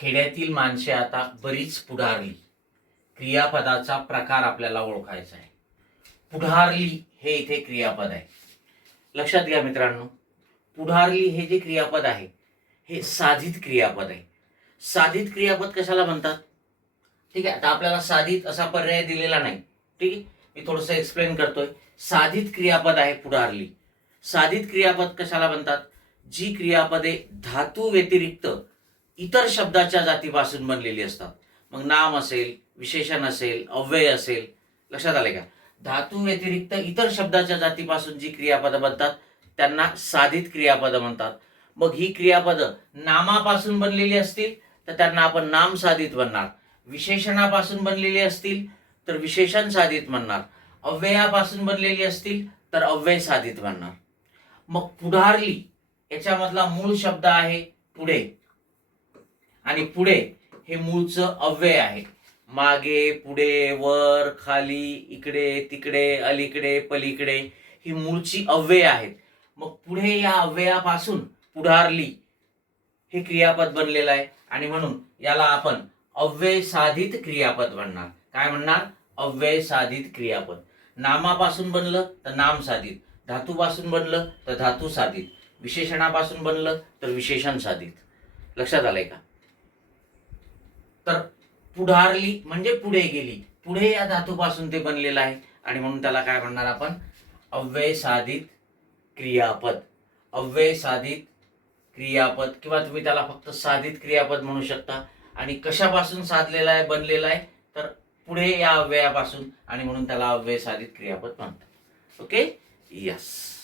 खेड्यातील माणसे आता बरीच पुढारली. क्रियापदाचा प्रकार आपल्याला ओळखायचा आहे. पुढारली हे इथे क्रियापद आहे. लक्षात घ्या मित्रांनो पुढारली हे जे क्रियापद आहे हे साधित क्रियापद आहे. साधित क्रियापद कशाला म्हणतात? ठीक आहे आता आपल्याला साधित असा पर्याय दिलेला नाही. ठीक आहे मी थोडंसं एक्सप्लेन करतोय. साधित क्रियापद आहे पुढारली. साधित क्रियापद कशाला म्हणतात? जी क्रियापदे धातू व्यतिरिक्त इतर शब्दाच्या जातीपासून बनलेली असतात. मग नाम असेल विशेषण असेल अव्यय असेल लक्षात आले का? धातू व्यतिरिक्त इतर शब्दाच्या जातीपासून जी क्रियापदं बनतात त्यांना साधित क्रियापदं म्हणतात. मग ही क्रियापदं नामापासून बनलेली असतील तर त्यांना आपण नाम साधित म्हणणार. विशेषणापासून बनलेली असतील तर विशेषण साधित म्हणणार. अव्ययापासून बनलेली असतील तर अव्यय साधित म्हणणार. मग पुढारली याच्यामधला मूळ शब्द आहे पुढे. आणि पुढे हे मूळचं अव्यय आहे. मागे पुढे वर खाली इकडे तिकडे अलीकडे पलीकडे ही मूळची अव्यय आहेत. मग पुढे या अव्ययापासून पुढारली हे क्रियापद बनलेलं आहे. आणि म्हणून याला आपण अव्यय साधित क्रियापद म्हणणार. काय म्हणणार? अव्यय साधित क्रियापद. नामापासून बनलं तर नाम साधित. धातूपासून बनलं तर धातू साधित. विशेषणापासून बनलं तर विशेषण साधित. लक्षात आलंय का? तर पुढारली म्हणजे पुढे गेली. पुढे या धातूपासून ते बनलेलं आहे. आणि म्हणून त्याला काय म्हणणार आपण? अव्यय साधित क्रियापद. अव्यय साधित क्रियापद. किंवा तुम्ही त्याला फक्त साधित क्रियापद म्हणू शकता. आणि कशापासून साधलेला आहे बनलेला आहे? तर पुढे या अव्ययापासून. आणि म्हणून त्याला अव्यय साधित क्रियापद म्हणतात. ओके? यस